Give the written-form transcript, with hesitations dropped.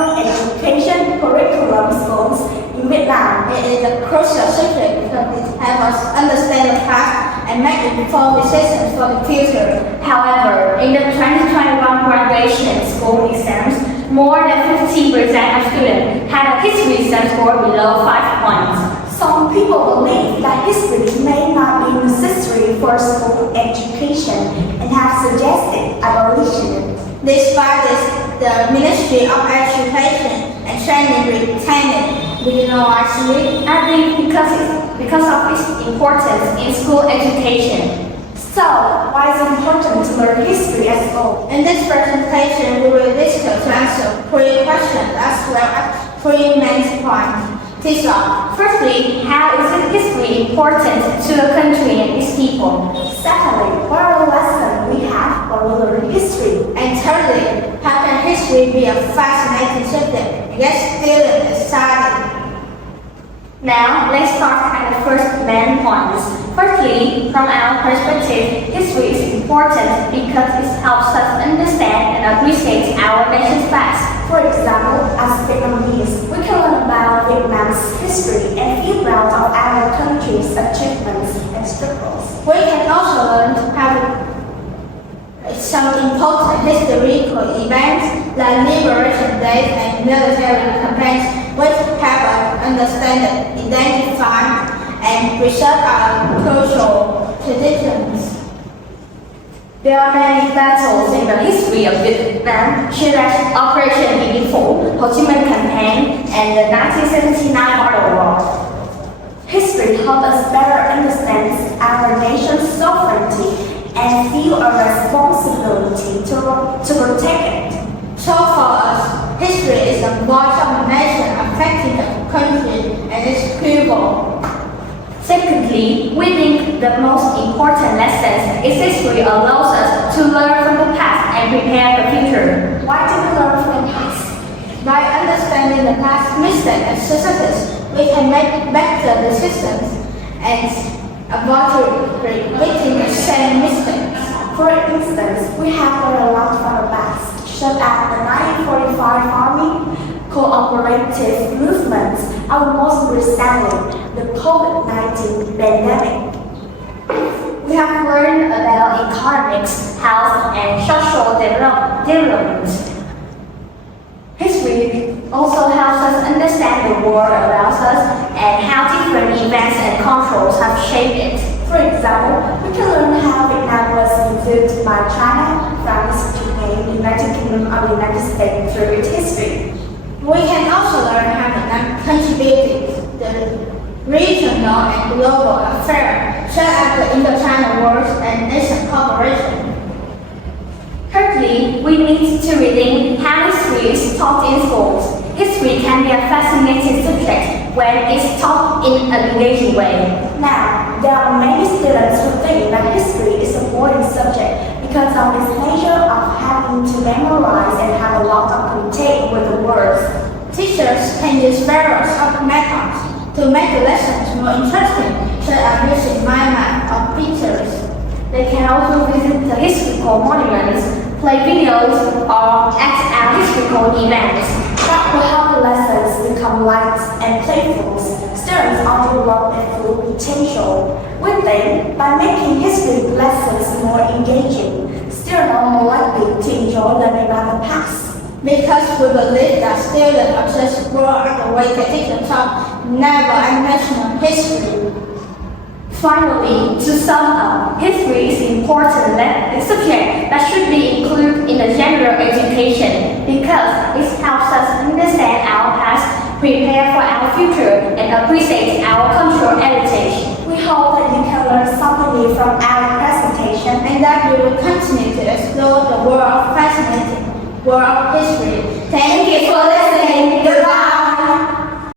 national education curriculum schools in Vietnam. It is a crucial subject because it helps us understand the past and make informed decisions for the future. However, in the 2021 graduation school exams, more than 50% of students had a history exam score below 5 points. Some people believe that history may not be necessary for school education and have suggested abolition. Despite this, the Ministry of Education and Training retained it. Do you know why, S.C.D? I think because of its importance in school education. So, why is it important to learn history at school? In this presentation, we will discuss to answer 3 questions as well as 3 main points. These are: firstly, how is history important to a country and its people? Secondly, what are the lessons we have when we learn history? And thirdly, how can history be a fascinating subject and get students excited? Now, let's start at the first main points. Firstly, from our perspective, history is important because it helps us understand and appreciate our nation's past. For example, as Vietnamese, we can learn about Vietnam's history and feel proud of our country's achievements and struggles. We can also learn how some important historical events like Liberation Day and military campaigns, which help us understand, identify, and preserve our cultural traditions. There are many battles in the history of Vietnam, such as Operation Điện Phủ, Ho Chi Minh Campaign, and the 1979 Border War. History helps us better understand our nation's sovereignty and feel a responsibility to protect it. So for us, history is the voice of a nation affecting the country and its people. Secondly, we think the most important lessons is history allows us to learn from the past and prepare the future. Why do we learn from the past? By understanding the past mistakes and successes, we can make better decisions and avoid repeating the same mistakes. For instance, we have learned a lot from the past, such as the 1945 Army, cooperative movements, and most recently, the COVID-19 pandemic. We have learned about economics, health, and social development. History also helps us understand the world around us and how different events and cultures have shaped it. For example, we can learn how Vietnam was influenced by China, France, Japan, United Kingdom, and the United States through its history. We can also learn how Vietnam contributed to the regional and global affairs, such as the Indo-China Wars and Asian cooperation. Thirdly, we need to rethink how history is taught in schools. History can be a fascinating subject when it's taught in an engaging way. Now, there are many students who think that history is a boring subject because of its nature of having to memorize and have a lot of contact with the words. Teachers can use various methods to make the lessons more interesting, such as using mind map or pictures. They can also visit the historical monuments, play videos, or act out historical events. That will help the lessons become light and playful. Students also develop their full potential. We think by making history lessons more engaging, students are more likely to enjoy learning about the past. Because we believe that students obsess more at the way the teacher taught, never mention history. Finally, to sum up, history is an important subject that should be included in the general education because it helps us understand our past, prepare for our future, and appreciate our cultural heritage. We hope that you can learn something new from our presentation and that you will continue to explore the world of fascinating world of history. Thank you for listening.